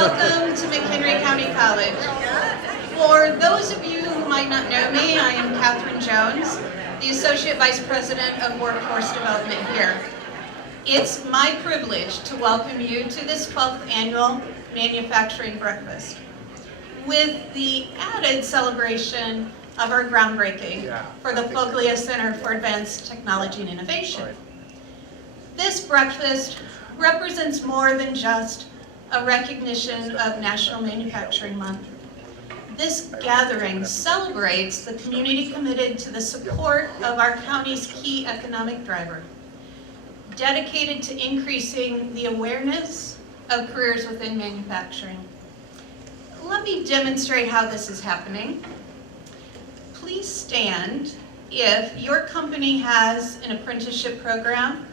Welcome to McHenry County College. For those of you who might not know me, I am Catherine Jones, the Associate Vice President of Workforce Development here. It's my privilege to welcome you to this 12th annual Manufacturing Breakfast, with the added celebration of our groundbreaking for the Foglia Center for Advanced Technology and Innovation. This breakfast represents more than just a recognition of National Manufacturing Month. This gathering celebrates the community committed to the support of our county's key economic driver, dedicated to increasing the awareness of careers within manufacturing. Let me demonstrate how this is happening. Please stand if your company has an apprenticeship program,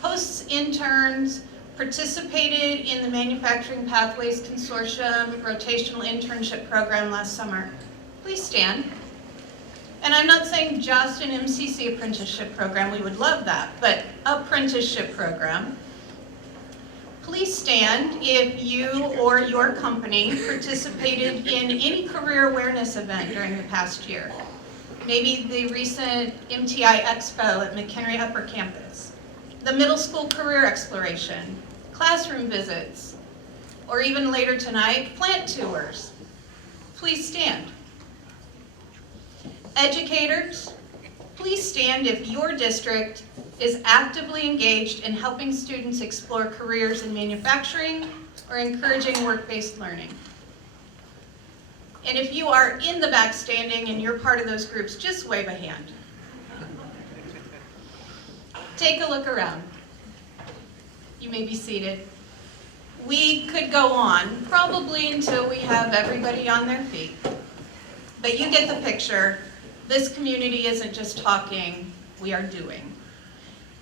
hosts interns, participated in the Manufacturing Pathways Consortium rotational internship program last summer. Please stand. And I'm not saying just an MCC apprenticeship program, we would love that, but apprenticeship program. Please stand if you or your company participated in any career awareness event during the past year. Maybe the recent MTI Expo at McHenry Upper Campus, the middle school career exploration, classroom visits, or even later tonight, plant tours. Please stand. Educators, please stand if your district is actively engaged in helping students explore careers in manufacturing or encouraging work-based learning. And if you are in the back standing and you're part of those groups, just wave a hand. Take a look around. You may be seated. We could go on, probably until we have everybody on their feet. But you get the picture. This community isn't just talking, we are doing.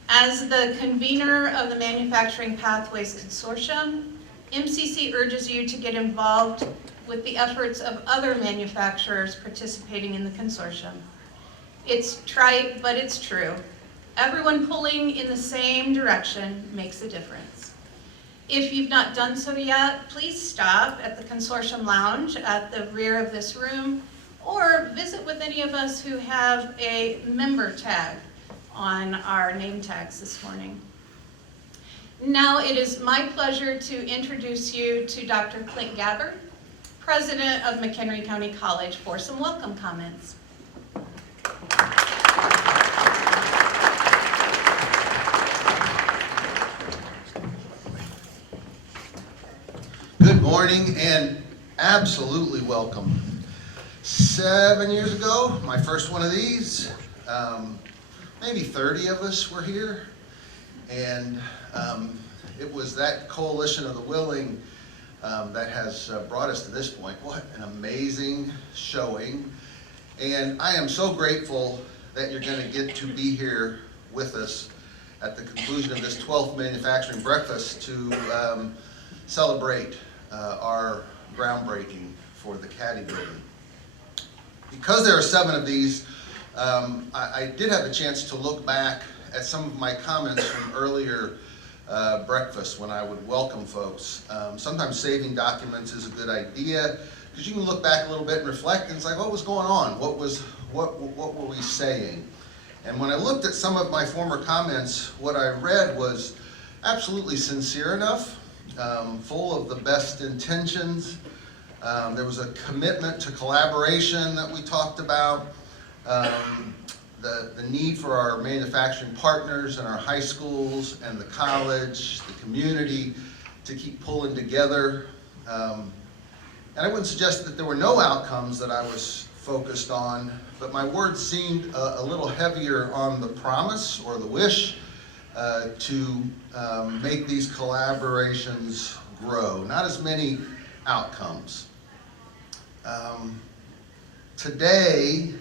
As the convener of the Manufacturing Pathways Consortium, MCC urges you to get involved with the efforts of other manufacturers participating in the consortium. It's trite, but it's true. Everyone pulling in the same direction makes a difference. If you've not done so yet, please stop at the Consortium Lounge at the rear of this room, or visit with any of us who have a member tag on our name tags this morning. Now it is my pleasure to introduce you to Dr. Clint Gabbard, President of McHenry County College, for some welcome comments. Good morning and absolutely welcome. 7 years ago, my first one of these, maybe 30 of us were here, and it was that coalition of the willing that has brought us to this point. What an amazing showing, and I am so grateful that you're going to get to be here with us at the conclusion of this 12th Manufacturing Breakfast to celebrate our groundbreaking for the Caddy building. Because there are 7 of these, I did have a chance to look back at some of my comments from earlier breakfasts when I would welcome folks. Sometimes saving documents is a good idea because you can look back a little bit and reflect, and it's like, what was going on? What were we saying? And when I looked at some of my former comments, what I read was absolutely sincere enough, full of the best intentions. There was a commitment to collaboration that we talked about, the need for our manufacturing partners and our high schools and the college, the community, to keep pulling together. And I wouldn't suggest that there were no outcomes that I was focused on, but my words seemed a little heavier on the promise or the wish to make these collaborations grow. Not as many outcomes. Today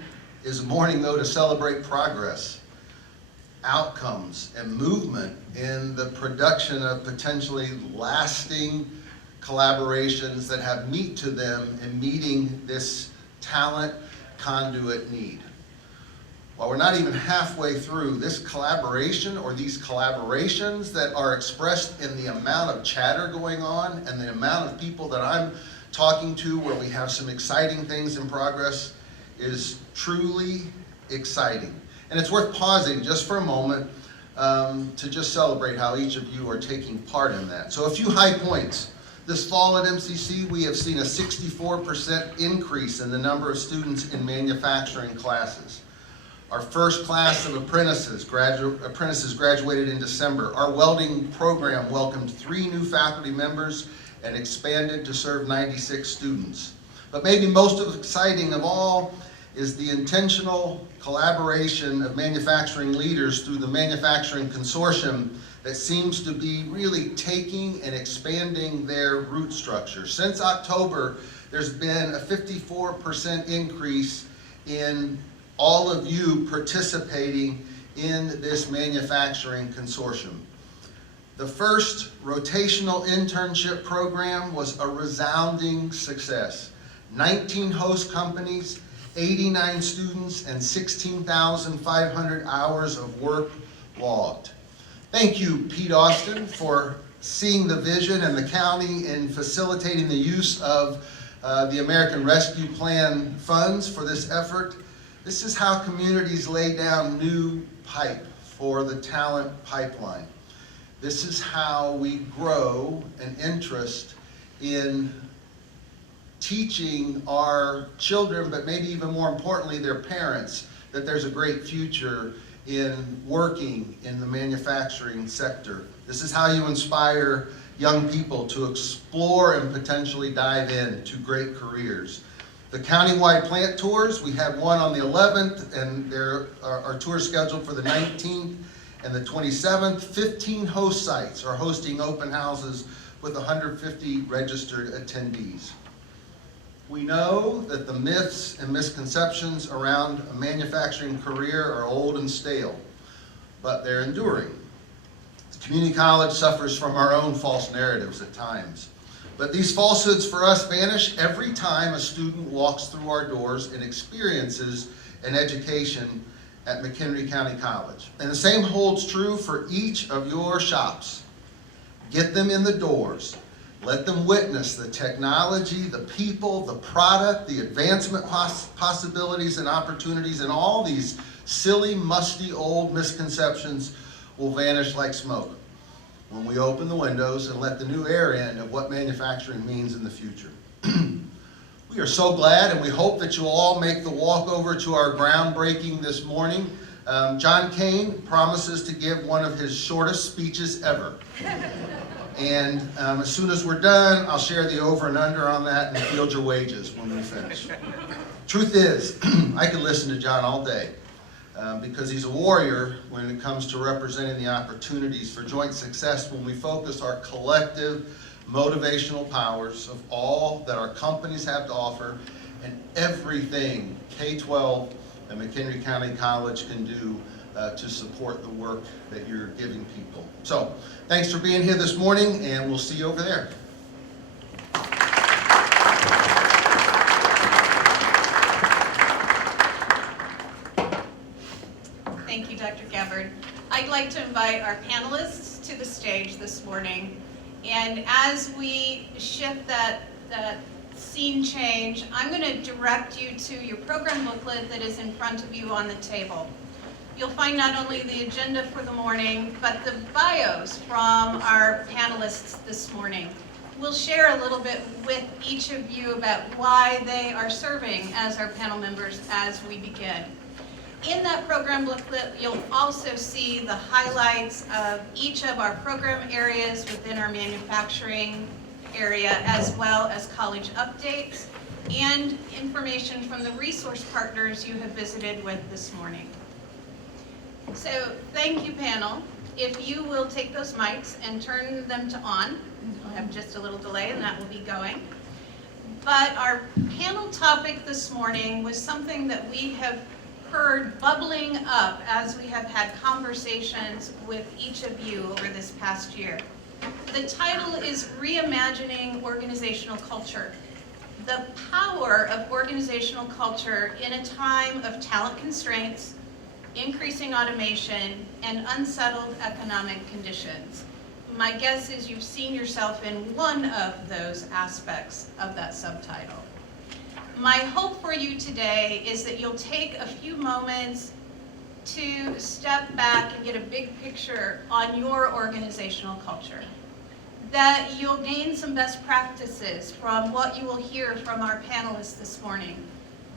is a morning, though, to celebrate progress, outcomes, and movement in the production of potentially lasting collaborations that have meat to them in meeting this talent conduit need. While we're not even halfway through, this collaboration or these collaborations that are expressed in the amount of chatter going on and the amount of people that I'm talking to where we have some exciting things in progress is truly exciting. And it's worth pausing just for a moment to just celebrate how each of you are taking part in that. So a few high points. This fall at MCC, we have seen a 64% increase in the number of students in manufacturing classes. Our first class of apprentices graduated in December. Our welding program welcomed 3 new faculty members and expanded to serve 96 students. But maybe most exciting of all is the intentional collaboration of manufacturing leaders through the Manufacturing Consortium that seems to be really taking and expanding their root structure. Since October, there's been a 54% increase in all of you participating in this manufacturing consortium. The first rotational internship program was a resounding success. 19 host companies, 89 students, and 16,500 hours of work logged. Thank you, Pete Austin, for seeing the vision and the county in facilitating the use of the American Rescue Plan funds for this effort. This is how communities lay down new pipe for the talent pipeline. This is how we grow an interest in teaching our children, but maybe even more importantly, their parents, that there's a great future in working in the manufacturing sector. This is how you inspire young people to explore and potentially dive into great careers. The countywide plant tours, we have one on the 11th, and there are tours scheduled for the 19th and the 27th. 15 host sites are hosting open houses with 150 registered attendees. We know that the myths and misconceptions around a manufacturing career are old and stale, but they're enduring. The community college suffers from our own false narratives at times. But these falsehoods for us vanish every time a student walks through our doors and experiences an education at McHenry County College. And the same holds true for each of your shops. Get them in the doors. Let them witness the technology, the people, the product, the advancement possibilities and opportunities, and all these silly, musty, old misconceptions will vanish like smoke when we open the windows and let the new air in of what manufacturing means in the future. We are so glad, and we hope that you'll all make the walk over to our groundbreaking this morning. John Kane promises to give one of his shortest speeches ever. And as soon as we're done, I'll share the over and under on that and field your wages when we finish. Truth is, I could listen to John all day because he's a warrior when it comes to representing the opportunities for joint success when we focus our collective motivational powers of all that our companies have to offer and everything K-12 and McHenry County College can do to support the work that you're giving people. So, thanks for being here this morning, and we'll see you over there. Thank you, Dr. Gabbard. I'd like to invite our panelists to the stage this morning. And as we shift that scene change, I'm going to direct you to your program booklet that is in front of you on the table. You'll find not only the agenda for the morning, but the bios from our panelists this morning. We'll share a little bit with each of you about why they are serving as our panel members as we begin. In that program booklet, you'll also see the highlights of each of our program areas within our manufacturing area, as well as college updates and information from the resource partners you have visited with this morning. So thank you, panel. If you will take those mics and turn them to on, we'll have just a little delay and that will be going. But our panel topic this morning was something that we have heard bubbling up as we have had conversations with each of you over this past year. The title is Reimagining Organizational Culture. The power of organizational culture in a time of talent constraints, increasing automation, and unsettled economic conditions. My guess is you've seen yourself in one of those aspects of that subtitle. My hope for you today is that you'll take a few moments to step back and get a big picture on your organizational culture. That you'll gain some best practices from what you will hear from our panelists this morning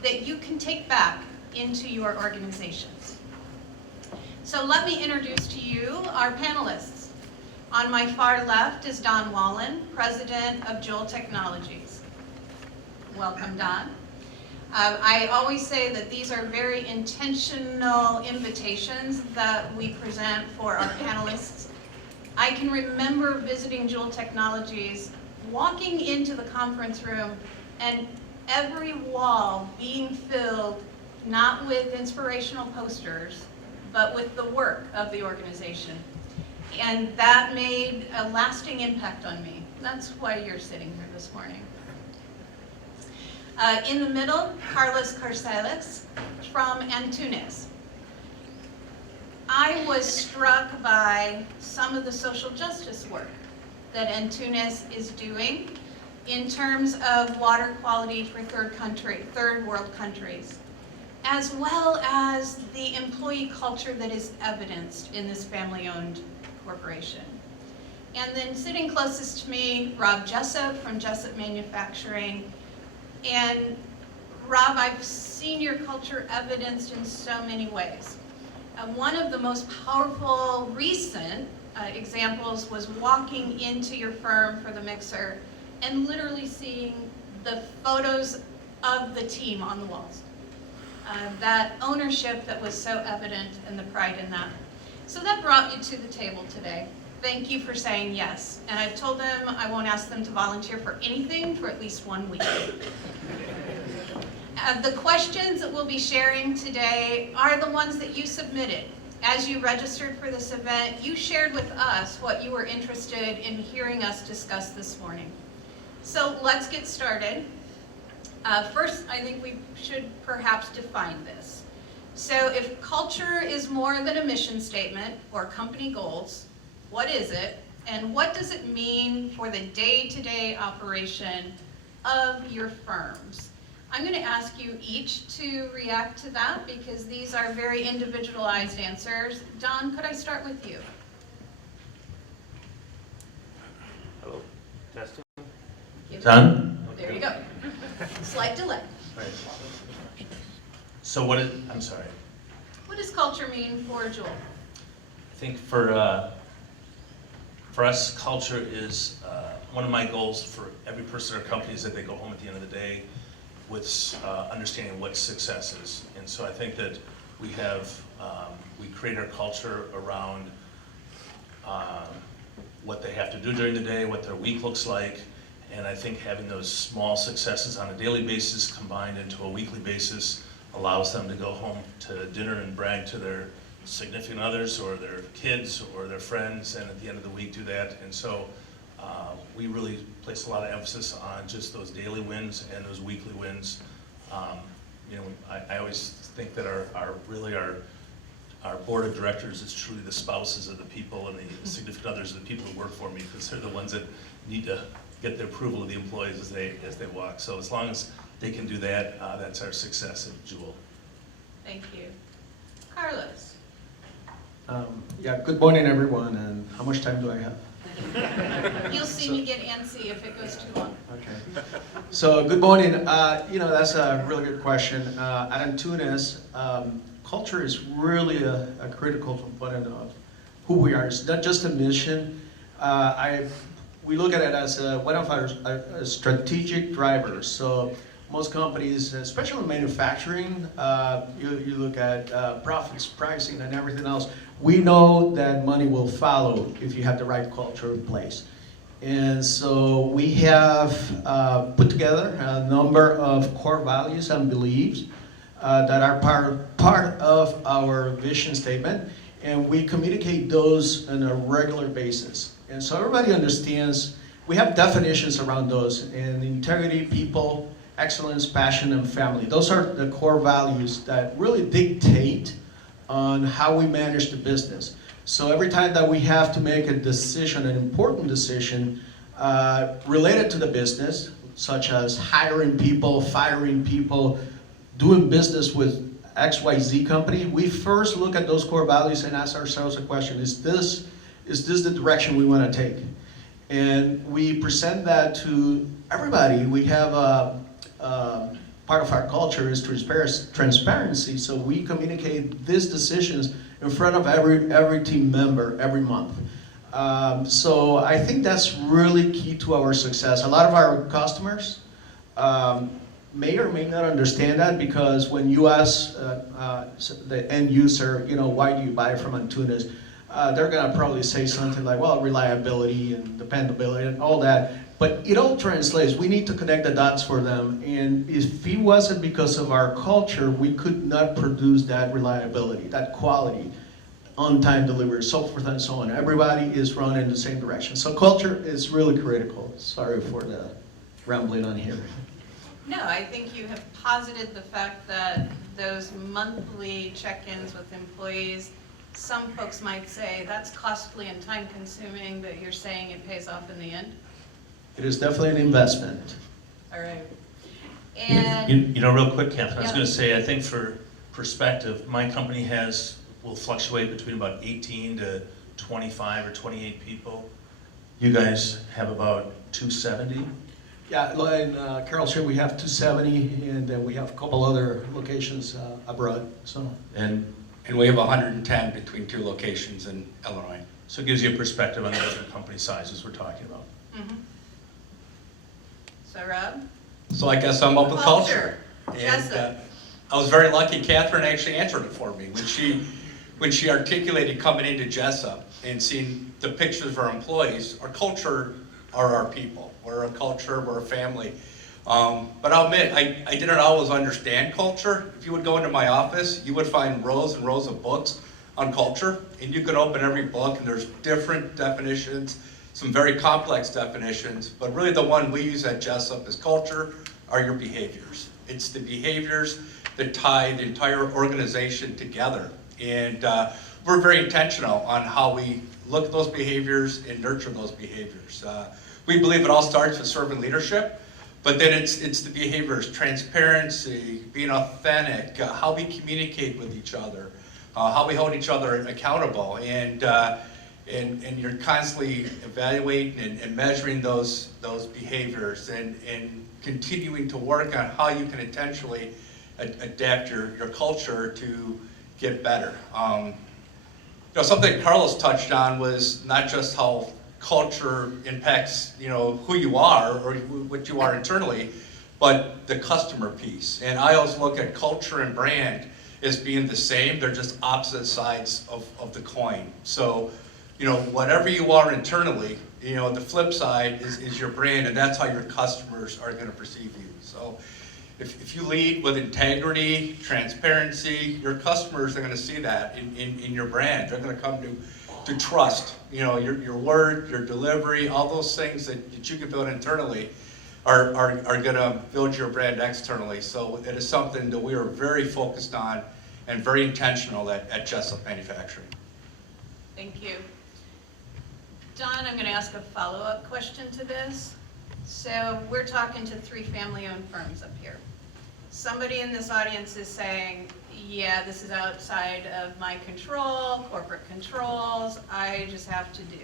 that you can take back into your organizations. So let me introduce to you our panelists. On my far left is Don Wallen, President of Joule Technologies. Welcome, Don. I always say that these are very intentional invitations that we present for our panelists. I can remember visiting Joule Technologies, walking into the conference room, and every wall being filled not with inspirational posters, but with the work of the organization. And that made a lasting impact on me. That's why you're sitting here this morning. In the middle, Carlos Carceles from Antunes. I was struck by some of the social justice work that Antunes is doing in terms of water quality for third world countries, as well as the employee culture that is evidenced in this family-owned corporation. And then sitting closest to me, Rob Jessup from Jessup Manufacturing. And Rob, I've seen your culture evidenced in so many ways. One of the most powerful recent examples was walking into your firm for the mixer and literally seeing the photos of the team on the walls. That ownership that was so evident and the pride in that. So that brought you to the table today. Thank you for saying yes. And I've told them I won't ask them to volunteer for anything for at least 1 week. The questions that we'll be sharing today are the ones that you submitted. As you registered for this event, you shared with us what you were interested in hearing us discuss this morning. So let's get started. First, I think we should perhaps define this. So if culture is more than a mission statement or company goals, what is it? And what does it mean for the day-to-day operation of your firms? I'm going to ask you each to react to that because these are very individualized answers. Don, could I start with you? Hello, testing. Done? There you go. Slight delay. Right. So I'm sorry. What does culture mean for Joule? I think for us, culture is one of my goals for every person in our company is that they go home at the end of the day with understanding what success is. And so I think that we create our culture around what they have to do during the day, what their week looks like, and I think having those small successes on a daily basis combined into a weekly basis allows them to go home to dinner and brag to their significant others or their kids or their friends, and at the end of the week do that. And so we really place a lot of emphasis on just those daily wins and those weekly wins. I always think that our board of directors is truly the spouses of the people and the significant others of the people who work for me, because they're the ones that need to get the approval of the employees as they walk. So as long as they can do that, that's our success at Joule. Thank you. Carlos. Good morning, everyone. And how much time do I have? You'll see me get antsy if it goes too long. Okay. So good morning. That's a really good question. At Antunes, culture is really a critical component of who we are. It's not just a mission. We look at it as one of our strategic drivers. So most companies, especially in manufacturing, you look at profits, pricing, and everything else. We know that money will follow if you have the right culture in place. And so we have put together a number of core values and beliefs that are part of our vision statement, and we communicate those on a regular basis. And so everybody understands, we have definitions around those, and integrity, people, excellence, passion, and family. Those are the core values that really dictate on how we manage the business. So every time that we have to make a decision, an important decision related to the business, such as hiring people, firing people, doing business with XYZ company, we first look at those core values and ask ourselves a question: is this the direction we want to take? And we present that to everybody. We have part of our culture is transparency, so we communicate these decisions in front of every team member every month. So I think that's really key to our success. A lot of our customers may or may not understand that, because when you ask the end user, why do you buy from Antunes? They're gonna probably say something like, well, reliability and dependability and all that. But it all translates. We need to connect the dots for them. And if it wasn't because of our culture, we could not produce that reliability, that quality, on-time delivery, so forth and so on. Everybody is running in the same direction. So culture is really critical. Sorry for the rambling on here. No, I think you have posited the fact that those monthly check-ins with employees, some folks might say that's costly and time-consuming, but you're saying it pays off in the end? It is definitely an investment. All right. And Real quick, Catherine, I was Yeah. going to say, I think for perspective, my company will fluctuate between about 18 to 25 or 28 people. You guys have about 270? Yeah, in Carrollshire we have 270, and we have a couple other locations abroad. So. And And we have 110 between two locations in Illinois. so it gives you a perspective on the different company sizes we're talking about. Mhm. So Rob? So I guess I'm up with culture. Jessup. And I was very lucky Catherine actually answered it for me. When she articulated coming into Jessup and seeing the pictures of our employees, our culture are our people. We're a culture, we're a family. But I'll admit, I didn't always understand culture. If you would go into my office, you would find rows and rows of books on culture, and you could open every book and there's different definitions, some very complex definitions, but really the one we use at Jessup is culture are your behaviors. It's the behaviors that tie the entire organization together. And we're very intentional on how we look at those behaviors and nurture those behaviors. We believe it all starts with servant leadership, but then it's the behaviors, transparency, being authentic, how we communicate with each other, how we hold each other accountable, and you're constantly evaluating and measuring those behaviors and continuing to work on how you can intentionally adapt your culture to get better. Something Carlos touched on was not just how culture impacts, who you are or what you are internally, but the customer piece. And I always look at culture and brand as being the same. They're just opposite sides of the coin. So, whatever you are internally, the flip side is your brand, and that's how your customers are going to perceive you. So if you lead with integrity, transparency, your customers are going to see that in your brand. They're going to come to trust, your word, your delivery, all those things that you can build internally are going to build your brand externally. So it is something that we are very focused on and very intentional at Jessup Manufacturing. Thank you. Don, I'm going to ask a follow-up question to this. So we're talking to 3 family-owned firms up here. Somebody in this audience is saying, yeah, this is outside of my control, corporate controls, I just have to do.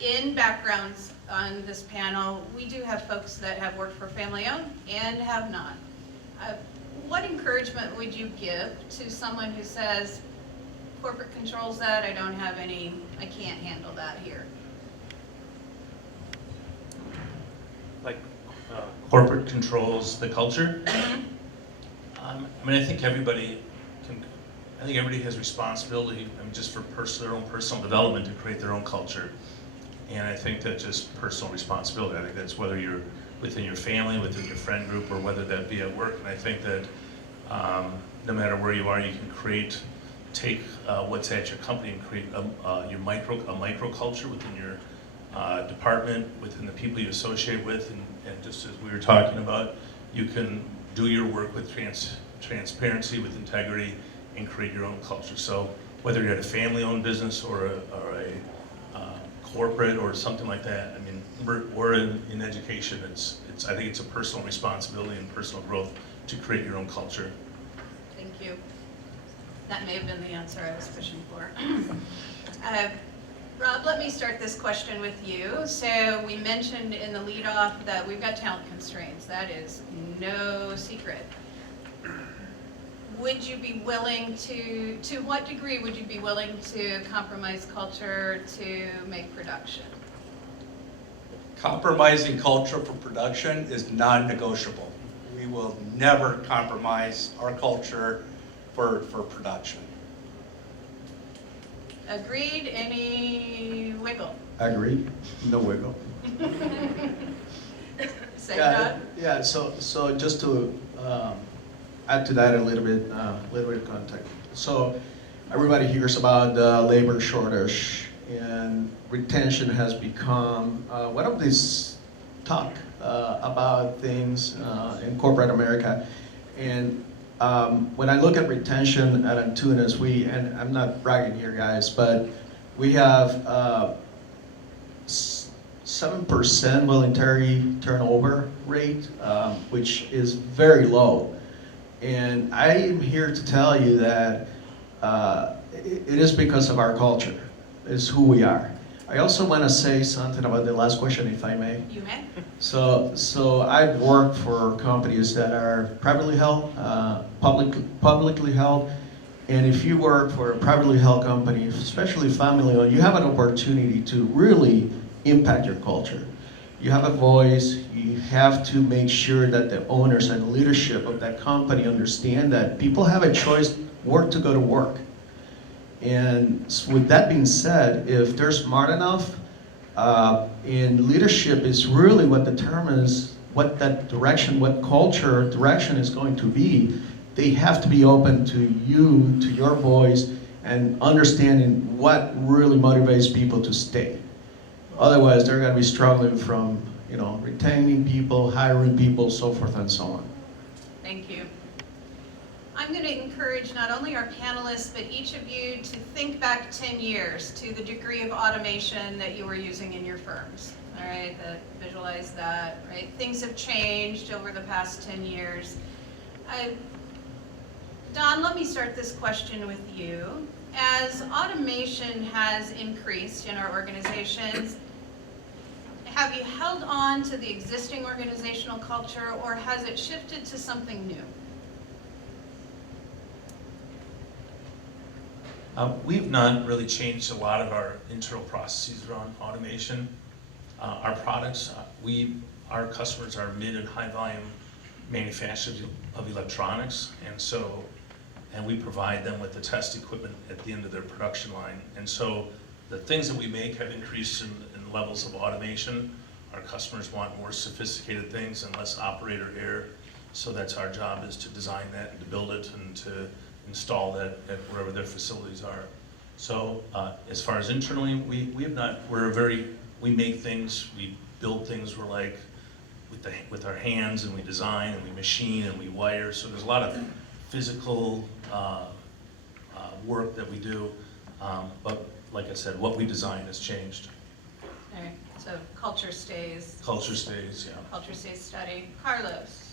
In backgrounds on this panel, we do have folks that have worked for family-owned and have not. What encouragement would you give to someone who says, corporate controls that, I can't handle that here? Like corporate controls the culture. I think everybody has responsibility, just for their own personal development to create their own culture. And I think that's just personal responsibility. I think that's whether you're within your family, within your friend group, or whether that be at work. And I think that no matter where you are, you can take what's at your company and create a micro culture within your department, within the people you associate with, and just as we were talking about, you can do your work with transparency, with integrity, and create your own culture. So whether you're at a family-owned business or a corporate or something like that, I mean, we're in education. I think it's a personal responsibility and personal growth to create your own culture. Thank you. That may have been the answer I was pushing for. Rob, let me start this question with you. So we mentioned in the lead-off that we've got talent constraints. That is no secret. Would you be willing to what degree would you be willing to compromise culture to make production? Compromising culture for production is non-negotiable. We will never compromise our culture for production. Agreed? Any wiggle? Agreed, no wiggle. Say Yeah, that? yeah. So just to add to that a little bit of context. So everybody hears about the labor shortage, and retention has become one of these talk about things in corporate America. And when I look at retention at Antunes, and I'm not bragging here, guys, but we have 7% voluntary turnover rate, which is very low. And I am here to tell you that it is because of our culture. It's who we are. I also want to say something about the last question, if I may. You may. So I've worked for companies that are privately held, publicly held, and if you work for a privately held company, especially family owned, you have an opportunity to really impact your culture. You have a voice. You have to make sure that the owners and leadership of that company understand that people have a choice where to go to work. And with that being said, if they're smart enough, and leadership is really what determines what that direction, what culture direction is going to be, they have to be open to you, to your voice, and understanding what really motivates people to stay. Otherwise, they're going to be struggling from, retaining people, hiring people, so forth and so on. Thank you. I'm going to encourage not only our panelists, but each of you to think back 10 years to the degree of automation that you were using in your firms. All right, visualize that, right? Things have changed over the past 10 years. Don, let me start this question with you. As automation has increased in our organizations, have you held on to the existing organizational culture, or has it shifted to something new? We've not really changed a lot of our internal processes around automation. Our products, our customers are mid and high volume manufacturers of electronics, and we provide them with the test equipment at the end of their production line. And so the things that we make have increased in levels of automation. Our customers want more sophisticated things and less operator error. So that's our job, is to design that and to build it and to install that at wherever their facilities are. So as far as internally, we make things, we build things, we're like with our hands, and we design and we machine and we wire. So there's a lot of physical work that we do, but like I said, what we design has changed. All right, so culture stays. Culture stays, yeah. Culture stays steady. Carlos.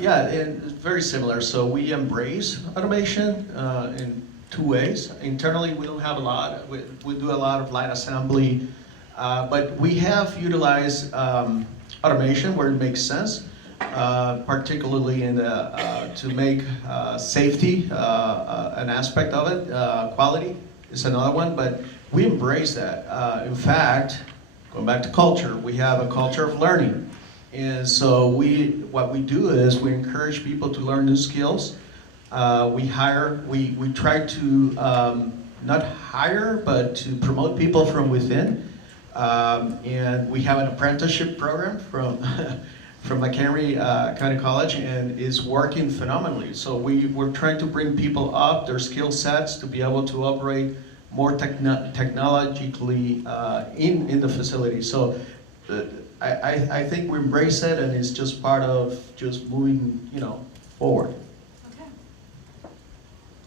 Yeah, and it's very similar. So we embrace automation in two ways. Internally, we don't have a lot. We do a lot of light assembly, but we have utilized automation where it makes sense, particularly to make safety an aspect of it. Quality is another one, but we embrace that. In fact, going back to culture, we have a culture of learning. And so what we do is we encourage people to learn new skills. We try to not hire, but to promote people from within. And we have an apprenticeship program from McHenry County College, and is working phenomenally. So we're trying to bring people up, their skill sets, to be able to operate more technologically in the facility. So I think we embrace it, and it's just part of just moving, forward. Okay.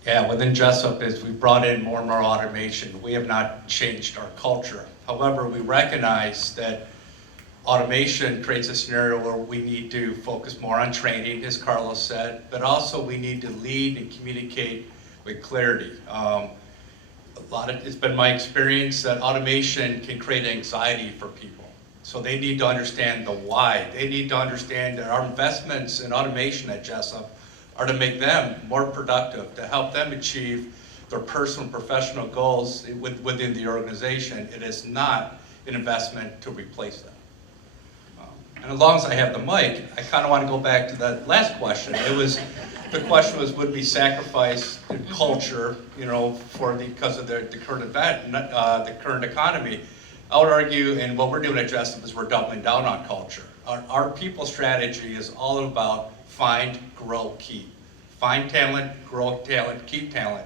Yeah, within Jessup, as we've brought in more and more automation, we have not changed our culture. However, we recognize that automation creates a scenario where we need to focus more on training, as Carlos said, but also we need to lead and communicate with clarity. It's been my experience that automation can create anxiety for people. So they need to understand the why. They need to understand that our investments in automation at Jessup are to make them more productive, to help them achieve their personal and professional goals within the organization. It is not an investment to replace them. And as long as I have the mic, I kind of want to go back to that last question. The question was, would we sacrifice the culture, because of the current event, the current economy? I would argue, and what we're doing at Jessup is we're doubling down on culture. Our people strategy is all about find, grow, keep. Find talent, grow talent, keep talent.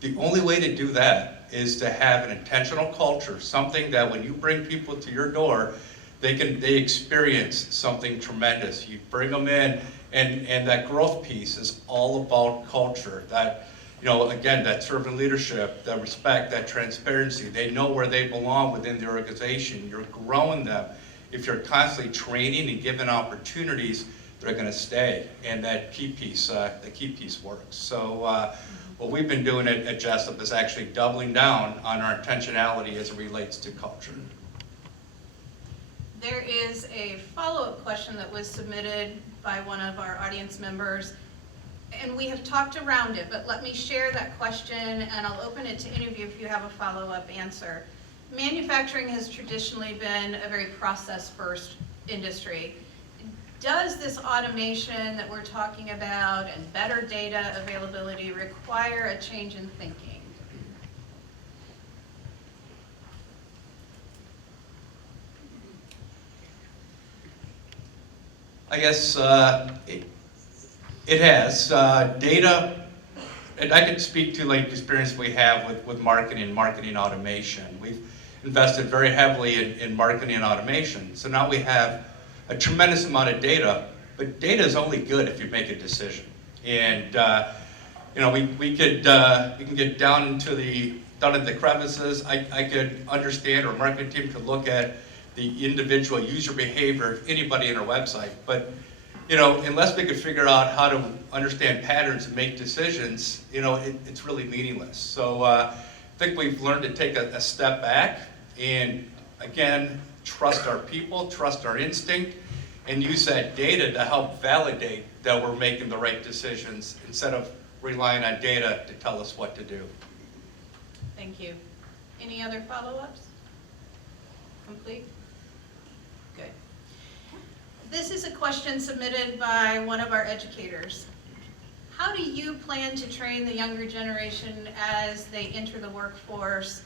The only way to do that is to have an intentional culture, something that when you bring people to your door, they experience something tremendous. You bring them in, and that growth piece is all about culture. That, again, that servant leadership, that respect, that transparency. They know where they belong within the organization. You're growing them. If you're constantly training and giving opportunities, they're going to stay, and that key piece works. So what we've been doing at Jessup is actually doubling down on our intentionality as it relates to culture. There is a follow-up question that was submitted by one of our audience members, and we have talked around it, but let me share that question, and I'll open it to any of you if you have a follow-up answer. Manufacturing has traditionally been a very process-first industry. Does this automation that we're talking about and better data availability require a change in thinking? I guess it has. Data, and I could speak to like experience we have with marketing automation. We've invested very heavily in marketing automation. So now we have a tremendous amount of data, but data is only good if you make a decision. And we can get down into the crevices. I could understand, or marketing team could look at the individual user behavior of anybody in our website. But unless we could figure out how to understand patterns and make decisions, it's really meaningless. So I think we've learned to take a step back and, again, trust our people, trust our instinct, and use that data to help validate that we're making the right decisions instead of relying on data to tell us what to do. Thank you. Any other follow-ups? Complete? Good. This is a question submitted by one of our educators. How do you plan to train the younger generation as they enter the workforce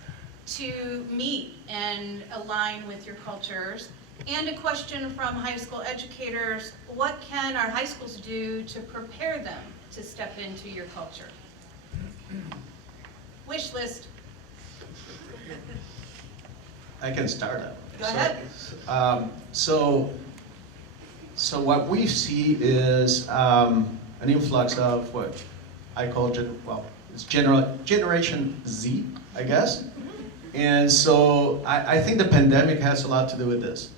to meet and align with your cultures? And a question from high school educators, what can our high schools do to prepare them to step into your culture? Wish list. I can start that. Go ahead. So what we see is an influx of what I call, it's Generation Z, I guess. And so I think the pandemic has a lot to do with this.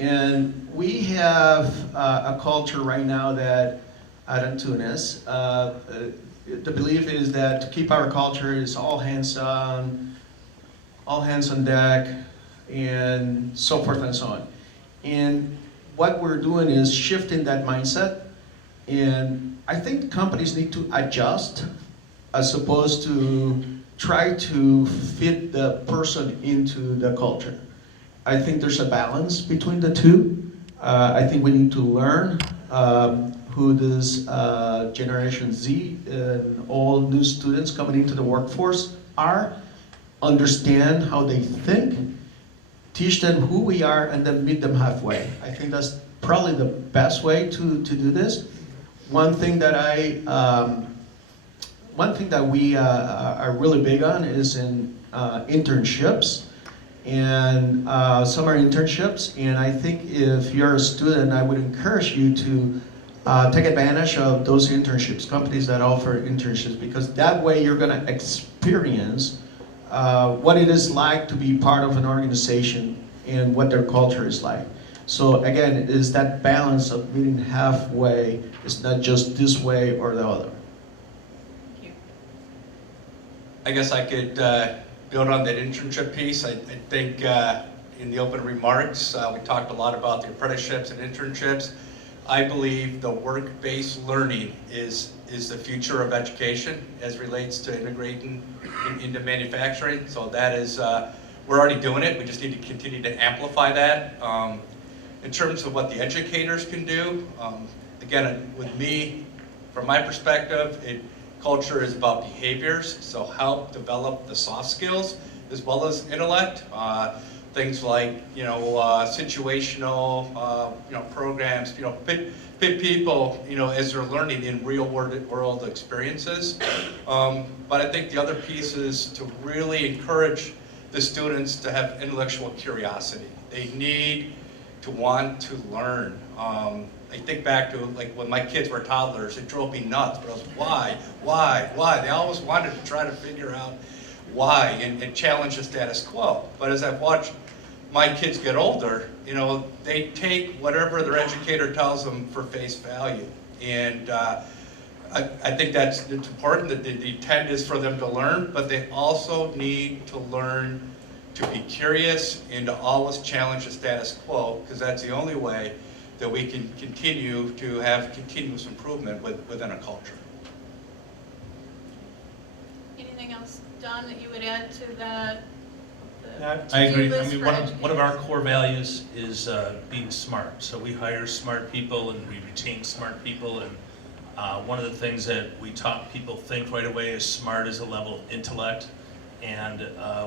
And we have a culture right now that at Antunes, the belief is that to keep our culture is all hands on deck, and so forth and so on. And what we're doing is shifting that mindset. And I think companies need to adjust as opposed to try to fit the person into the culture. I think there's a balance between the two. I think we need to learn who this Generation Z and all new students coming into the workforce are, understand how they think, teach them who we are, and then meet them halfway. I think that's probably the best way to do this. One thing that we are really big on is in internships and summer internships. And I think if you're a student, I would encourage you to take advantage of those internships, companies that offer internships, because that way you're gonna experience what it is like to be part of an organization and what their culture is like. So again, it is that balance of meeting halfway. It's not just this way or the other. Thank you. I guess I could build on that internship piece. I think in the open remarks, we talked a lot about the apprenticeships and internships. I believe the work-based learning is the future of education as relates to integrating into manufacturing. So that is, we're already doing it. We just need to continue to amplify that. In terms of what the educators can do, again, with me, from my perspective, culture is about behaviors. So help develop the soft skills as well as intellect. Things like, situational, programs, fit people, as they're learning in real world experiences. But I think the other piece is to really encourage the students to have intellectual curiosity. They need to want to learn. I think back to like when my kids were toddlers, it drove me nuts, but I was, why? They always wanted to try to figure out why and challenge the status quo. But as I've watched my kids get older, they take whatever their educator tells them for face value. And I think it's important that the intent is for them to learn, but they also need to learn to be curious and to always challenge the status quo, because that's the only way that we can continue to have continuous improvement within a culture. Anything else, Don, that you would add to that? I agree. To-do I list mean, for one of our educators? core values is being smart. So we hire smart people and we retain smart people. And one of the things that we taught people think right away is smart is a level of intellect. And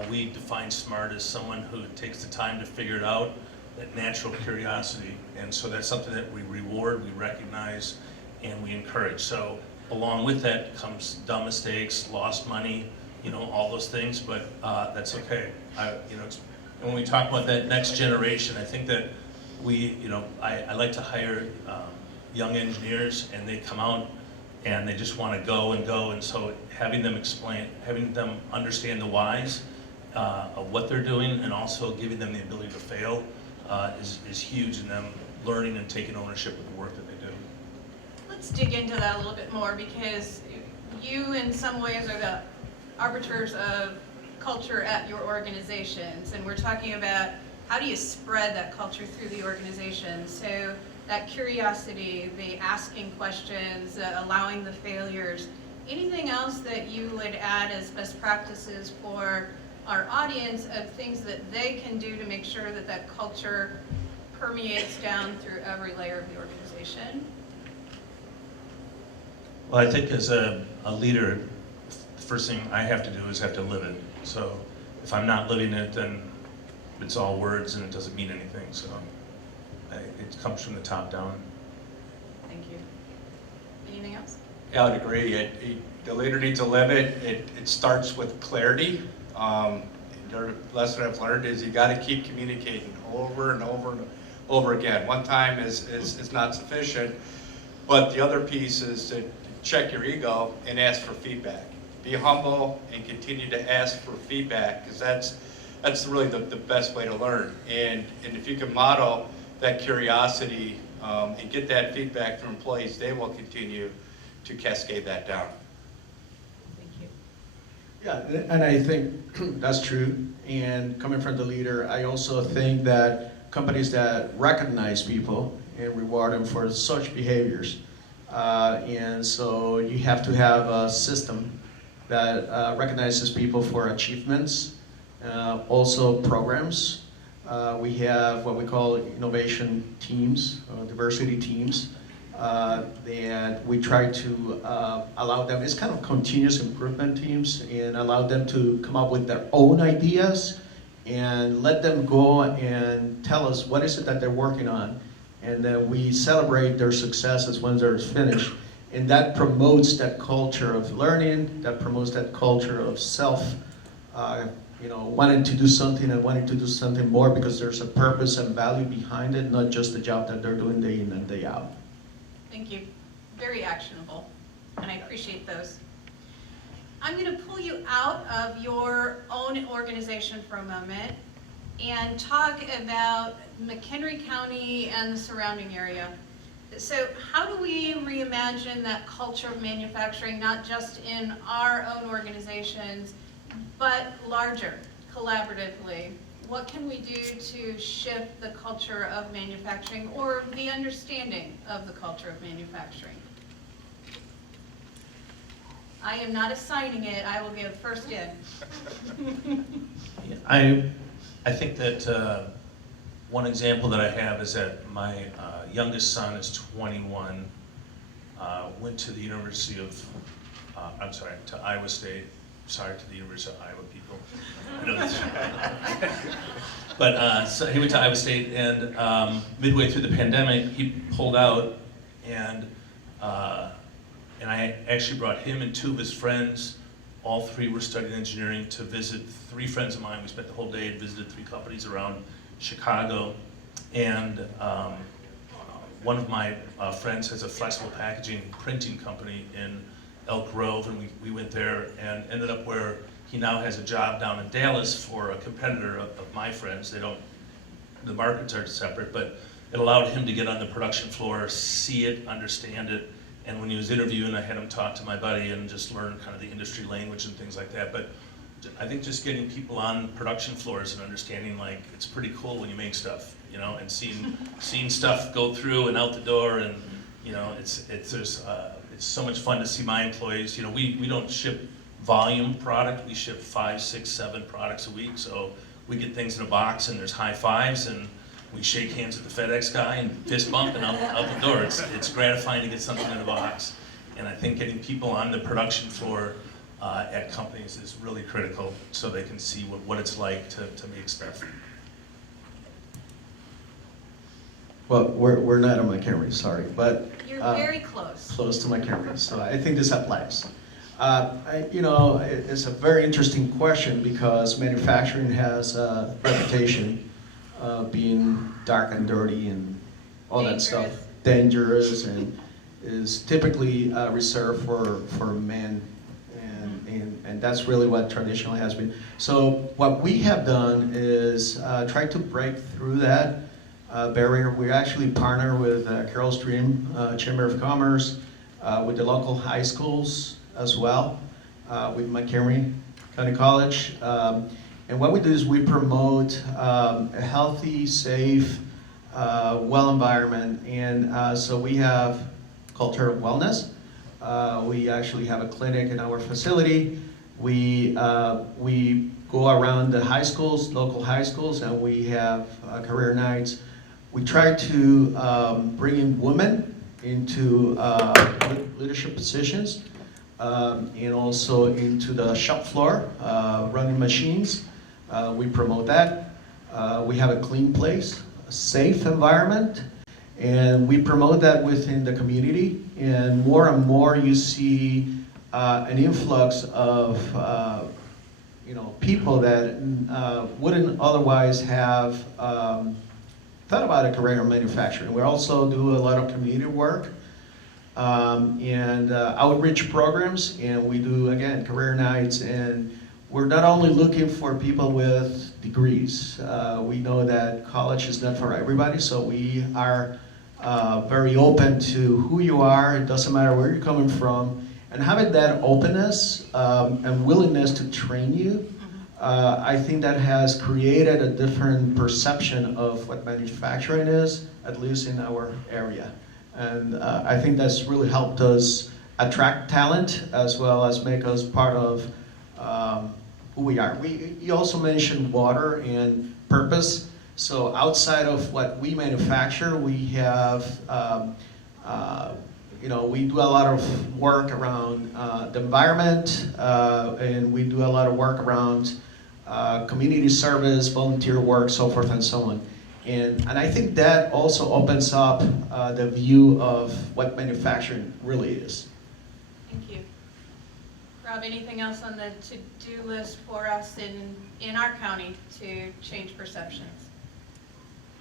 we define smart as someone who takes the time to figure it out, that natural curiosity. And so that's something that we reward, we recognize, and we encourage. So along with that comes dumb mistakes, lost money, all those things, but that's okay. And when we talk about that next generation, I think that I like to hire young engineers, and they come out and they just want to go, and so having them understand the whys of what they're doing, and also giving them the ability to fail is huge in them learning and taking ownership of the work that they do. Let's dig into that a little bit more, because you in some ways are the arbiters of culture at your organizations, and we're talking about how do you spread that culture through the organization. So that curiosity, the asking questions, allowing the failures. Anything else that you would add as best practices for our audience of things that they can do to make sure that that culture permeates down through every layer of the organization? Well, I think as a leader, the first thing I have to do is have to live it. So if I'm not living it, then it's all words and it doesn't mean anything. So it comes from the top down. Thank you. Anything else? Yeah, I would agree. The leader needs to live it. It starts with clarity. The lesson I've learned is you got to keep communicating over and over and over again. One time is not sufficient, but the other piece is to check your ego and ask for feedback. Be humble and continue to ask for feedback, because that's really the best way to learn. And if you can model that curiosity and get that feedback from employees, they will continue to cascade that down. Thank you. Yeah, and I think that's true. And coming from the leader, I also think that companies that recognize people and reward them for such behaviors. And so you have to have a system that recognizes people for achievements, also programs. We have what we call innovation teams, diversity teams, and we try to allow them, it's kind of continuous improvement teams, and allow them to come up with their own ideas and let them go and tell us what is it that they're working on. And then we celebrate their successes when they're finished. And that promotes that culture of learning, that promotes that culture of self, wanting to do something and wanting to do something more because there's a purpose and value behind it, not just the job that they're doing day in and day out. Thank you. Very actionable, and I appreciate those. I'm going to pull you out of your own organization for a moment and talk about McHenry County and the surrounding area. So how do we reimagine that culture of manufacturing, not just in our own organizations, but larger, collaboratively? What can we do to shift the culture of manufacturing or the understanding of the culture of manufacturing? I am not assigning it, I will give first in. I think that one example that I have is that my youngest son is 21, went to the University of, to Iowa State. Sorry to the University of Iowa people. I know that's but so he went to Iowa State, and midway through the pandemic, he pulled out, and I actually brought him and two of his friends. All three were studying engineering to visit three friends of mine. We spent the whole day and visited three companies around Chicago. And one of my friends has a flexible packaging printing company in Elk Grove, and we went there and ended up where he now has a job down in Dallas for a competitor of my friends. The markets are separate, but it allowed him to get on the production floor, see it, understand it. And when he was interviewing, I had him talk to my buddy and just learn kind of the industry language and things like that. But I think just getting people on production floors and understanding, like, it's pretty cool when you make stuff, you know, and seeing stuff go through and out the door, and you know, it's so much fun to see my employees. You know, we don't ship volume product, we ship 5, 6, 7 products a week. So we get things in a box, and there's high fives, and we shake hands with the FedEx guy and fist bump and out the door. It's gratifying to get something in a box. And I think getting people on the production floor at companies is really critical, so they can see what it's like to make stuff. Well, we're not on McHenry, sorry, but You're very close. close to McHenry, so I think this applies. It's a very interesting question because manufacturing has a reputation being dark and dirty and all that stuff, dangerous, and is typically reserved for men, and that's really what traditionally has been. So what we have done is try to break through that barrier. We actually partner with Carol's Dream Chamber of Commerce, with the local high schools as well, with McHenry County College. And what we do is we promote a healthy, safe, well environment. And so we have culture of wellness. We actually have a clinic in our facility. We go around the high schools, local high schools, and we have career nights. We try to bring in women into leadership positions, and also into the shop floor, running machines. We promote that. We have a clean place, a safe environment, and we promote that within the community. And more you see an influx of people that wouldn't otherwise have thought about a career in manufacturing. We also do a lot of community work and outreach programs, and we do, again, career nights. And we're not only looking for people with degrees. We know that college is not for everybody, so we are very open to who you are. It doesn't matter where you're coming from. And having that openness and willingness to train you, I think that has created a different perception of what manufacturing is, at least in our area. And I think that's really helped us attract talent as well as make us part of who we are. You also mentioned water and purpose. So outside of what we manufacture, we have, we do a lot of work around the environment, and we do a lot of work around community service, volunteer work, so forth and so on. And I think that also opens up the view of what manufacturing really is. Thank you. Rob, anything else on the to-do list for us in our county to change perceptions?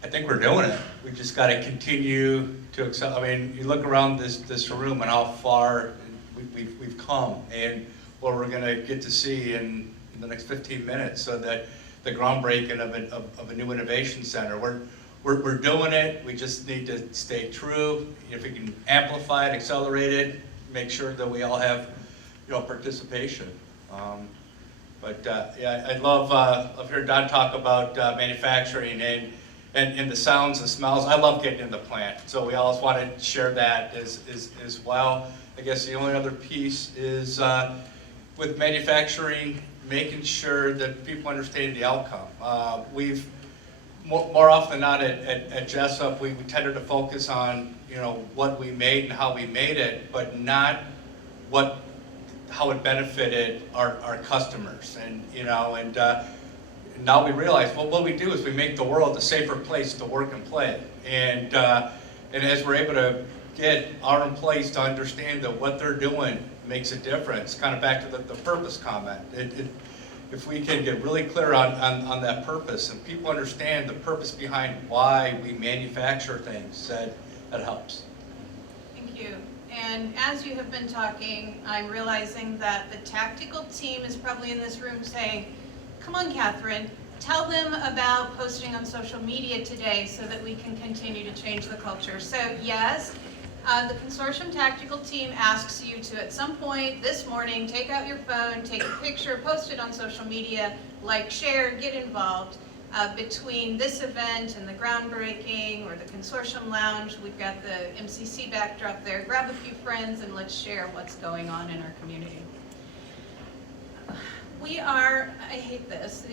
I think we're doing it. We just got to continue to excel. I mean, you look around this room and how far we've come, and what we're going to get to see in the next 15 minutes. So that the groundbreaking of a new innovation center. We're doing it. We just need to stay true. If we can amplify it, accelerate it, make sure that we all have, participation. Yeah, I love hearing Don talk about manufacturing and the sounds, the smells. I love getting in the plant, so we always want to share that as well. I guess the only other piece is with manufacturing, making sure that people understand the outcome. We've more often than not at Jessup, we tended to focus on what we made and how we made it, but not how it benefited our customers. And now we realize, well, what we do is we make the world a safer place to work and play. And as we're able to get our employees to understand that what they're doing makes a difference, kind of back to the purpose comment. If we can get really clear on that purpose and people understand the purpose behind why we manufacture things, that helps. Thank you. And as you have been talking, I'm realizing that the tactical team is probably in this room saying, come on, Catherine, tell them about posting on social media today so that we can continue to change the culture. So yes, the consortium tactical team asks you to, at some point this morning, take out your phone, take a picture, post it on social media, like, share, get involved. Between this event and the groundbreaking or the consortium lounge, we've got the MCC backdrop there. Grab a few friends and let's share what's going on in our community. We are, I hate this,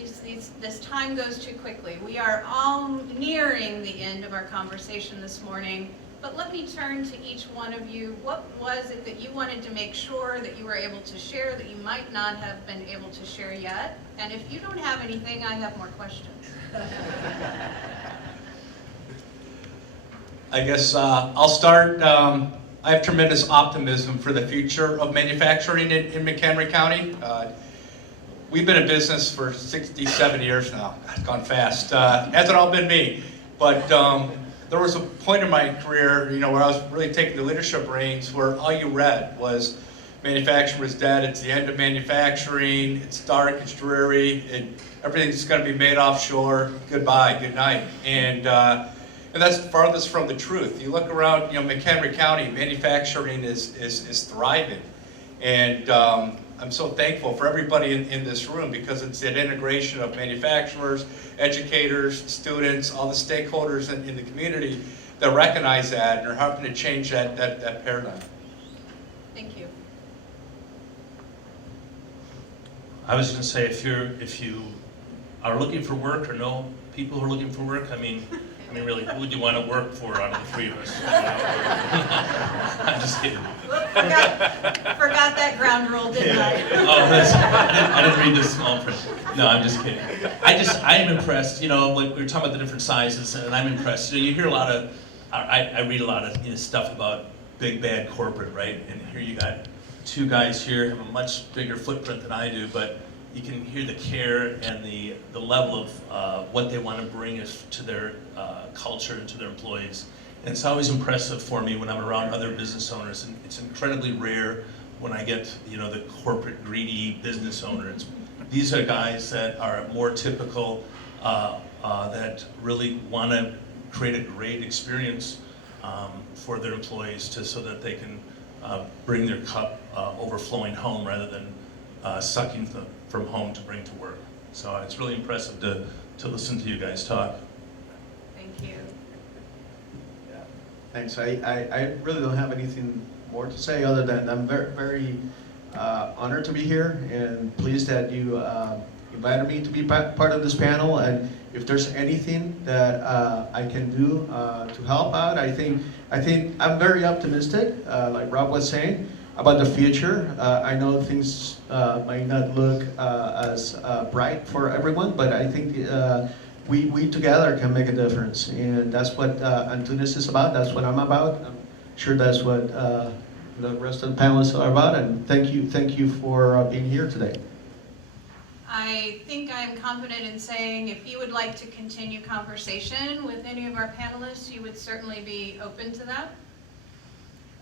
this time goes too quickly. We are all nearing the end of our conversation this morning. But let me turn to each one of you. What was it that you wanted to make sure that you were able to share that you might not have been able to share yet? And if you don't have anything, I have more questions. I guess I'll start. I have tremendous optimism for the future of manufacturing in McHenry County. We've been in business for 67 years now. It's gone fast. Hasn't all been me, but there was a point in my career, where I was really taking the leadership reins, where all you read was manufacturing was dead. It's the end of manufacturing. It's dark. It's dreary. Everything's going to be made offshore. Goodbye. Good night. And that's farthest from the truth. You look around, McHenry County, manufacturing is thriving, and I'm so thankful for everybody in this room, because it's that integration of manufacturers, educators, students, all the stakeholders in the community that recognize that and are helping to change that paradigm. Thank you. I was going to say, if you are looking for work or know people who are looking for work, I mean, really, who would you want to work for out of the three of us? I'm just kidding. Forgot that ground rule, didn't I? Oh, I didn't read this small print. No, I'm just kidding. I'm impressed. Like we were talking about the different sizes, and I'm impressed. You hear a lot of, I read a lot of stuff about big bad corporate, right? And here you got two guys here have a much bigger footprint than I do, but you can hear the care and the level of what they want to bring to their culture and to their employees. And it's always impressive for me when I'm around other business owners, and it's incredibly rare when I get the corporate greedy business owner. These are guys that are more typical, that really want to create a great experience for their employees, so that they can bring their cup overflowing home rather than sucking from home to bring to work. So it's really impressive to listen to you guys talk. Thank you. Yeah. Thanks. I really don't have anything more to say other than I'm very, very honored to be here and pleased that you invited me to be part of this panel. And if there's anything that I can do to help out, I think I'm very optimistic, like Rob was saying, about the future. I know things might not look as bright for everyone, but I think we together can make a difference. And that's what Antunes is about. That's what I'm about. I'm sure that's what the rest of the panelists are about. And thank you for being here today. I think I'm confident in saying if you would like to continue conversation with any of our panelists, you would certainly be open to that.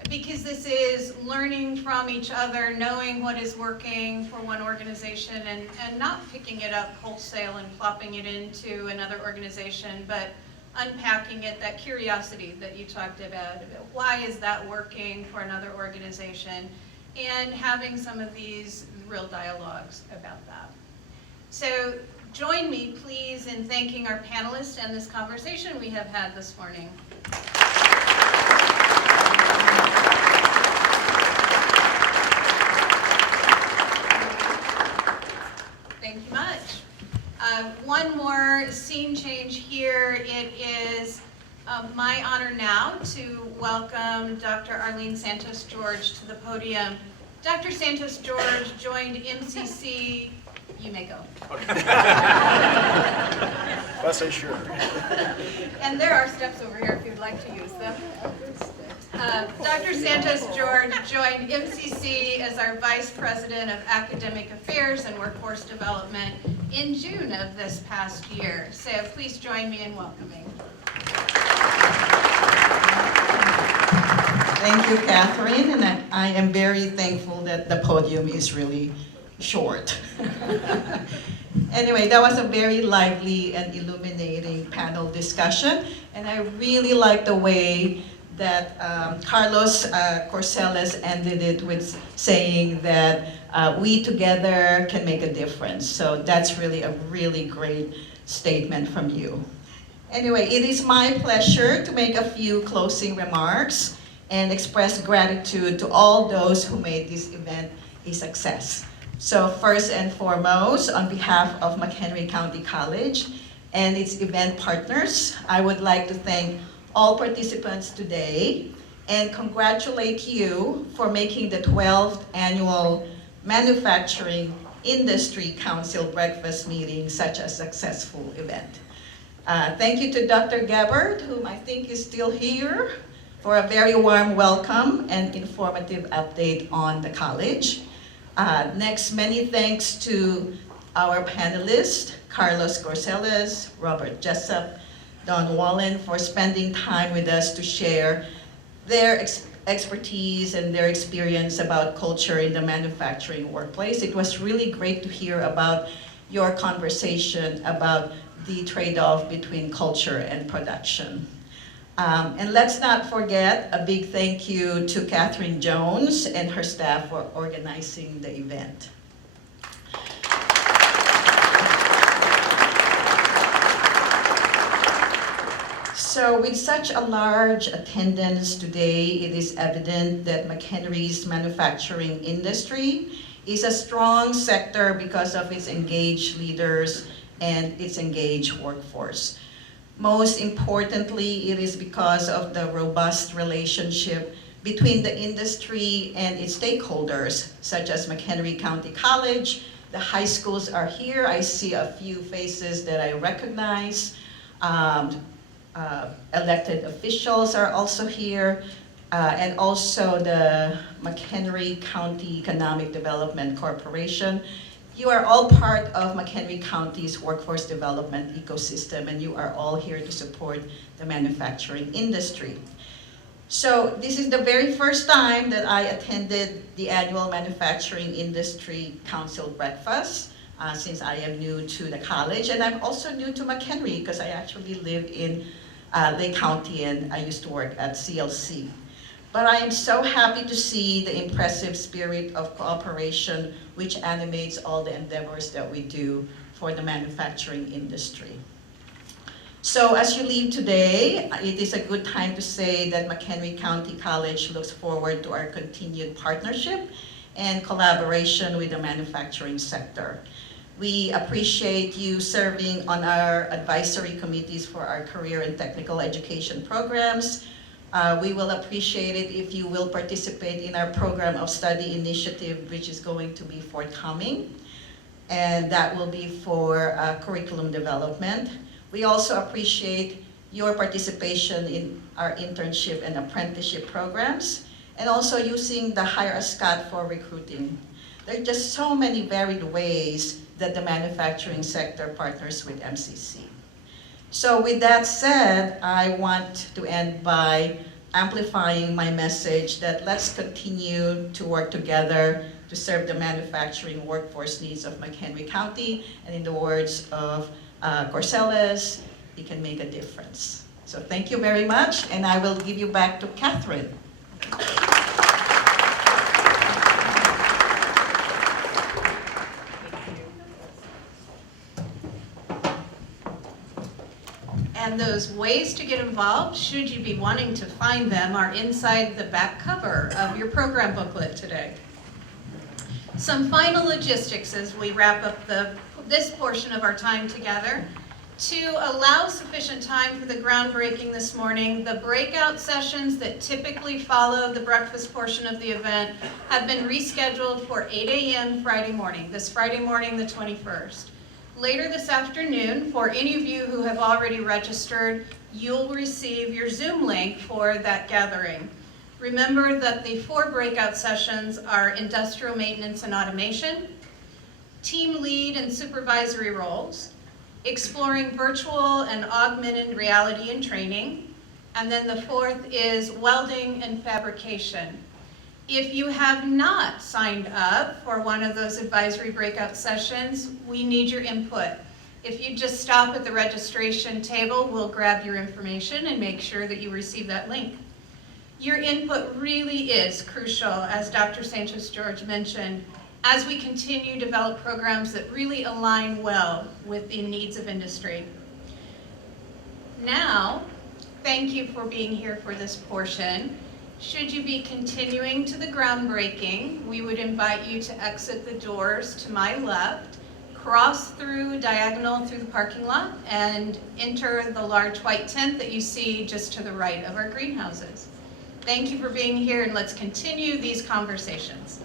Because this is learning from each other, knowing what is working for one organization and not picking it up wholesale and plopping it into another organization, but unpacking it, that curiosity that you talked about why is that working for another organization, and having some of these real dialogues about that. So join me, please, in thanking our panelists and this conversation we have had this morning. Thank you much. One more scene change here. It is my honor now to welcome Dr. Arlene Santos-George to the podium. Dr. Santos-George joined MCC. You may go. Wasn't sure. And there are steps over here if you'd like to use them. Dr. Santos-George joined MCC as our Vice President of Academic Affairs and Workforce Development in June of this past year. So please join me in welcoming. Thank you, Catherine, and I am very thankful that the podium is really short. Anyway, that was a very lively and illuminating panel discussion, and I really like the way that Carlos Corcelles ended it with saying that we together can make a difference. So that's really a really great statement from you. Anyway, it is my pleasure to make a few closing remarks and express gratitude to all those who made this event a success. So first and foremost, on behalf of McHenry County College and its event partners, I would like to thank all participants today and congratulate you for making the 12th annual Manufacturing Industry Council breakfast meeting such a successful event. Thank you to Dr. Gabbard, whom I think is still here, for a very warm welcome and informative update on the college. Next, many thanks to our panelists, Carlos Corcelles, Robert Jessup, Don Wallen, for spending time with us to share their expertise and their experience about culture in the manufacturing workplace. It was really great to hear about your conversation about the trade-off between culture and production. And let's not forget a big thank you to Catherine Jones and her staff for organizing the event. So with such a large attendance today, it is evident that McHenry's manufacturing industry is a strong sector because of its engaged leaders and its engaged workforce. Most importantly, it is because of the robust relationship between the industry and its stakeholders, such as McHenry County College. The high schools are here. I see a few faces that I recognize. Elected officials are also here, and also the McHenry County Economic Development Corporation. You are all part of McHenry County's workforce development ecosystem, and you are all here to support the manufacturing industry. So this is the very first time that I attended the annual Manufacturing Industry Council breakfast, since I am new to the college, and I'm also new to McHenry because I actually live in Lake County and I used to work at CLC. But I am so happy to see the impressive spirit of cooperation which animates all the endeavors that we do for the manufacturing industry. So as you leave today, it is a good time to say that McHenry County College looks forward to our continued partnership and collaboration with the manufacturing sector. We appreciate you serving on our advisory committees for our career and technical education programs. We will appreciate it if you will participate in our program of study initiative, which is going to be forthcoming, and that will be for curriculum development. We also appreciate your participation in our internship and apprenticeship programs, and also using the Hire a Scot for recruiting. There are just so many varied ways that the manufacturing sector partners with MCC. So with that said, I want to end by amplifying my message that let's continue to work together to serve the manufacturing workforce needs of McHenry County, and in the words of Corseles, it can make a difference. So thank you very much, and I will give you back to Catherine. And those ways to get involved, should you be wanting to find them, are inside the back cover of your program booklet today. Some final logistics as we wrap up this portion of our time together. To allow sufficient time for the groundbreaking this morning, the breakout sessions that typically follow the breakfast portion of the event have been rescheduled for 8 a.m. Friday morning, this Friday morning, the 21st. Later this afternoon, for any of you who have already registered, you'll receive your Zoom link for that gathering. Remember that the 4 breakout sessions are industrial maintenance and automation, team lead and supervisory roles, exploring virtual and augmented reality and training, and then the 4th is welding and fabrication. If you have not signed up for one of those advisory breakout sessions, we need your input. If you just stop at the registration table, we'll grab your information and make sure that you receive that link. Your input really is crucial, as Dr. Sanchez-George mentioned, as we continue to develop programs that really align well with the needs of industry. Now, thank you for being here for this portion. Should you be continuing to the groundbreaking, we would invite you to exit the doors to my left, cross through diagonal through the parking lot, and enter the large white tent that you see just to the right of our greenhouses. Thank you for being here, and let's continue these conversations.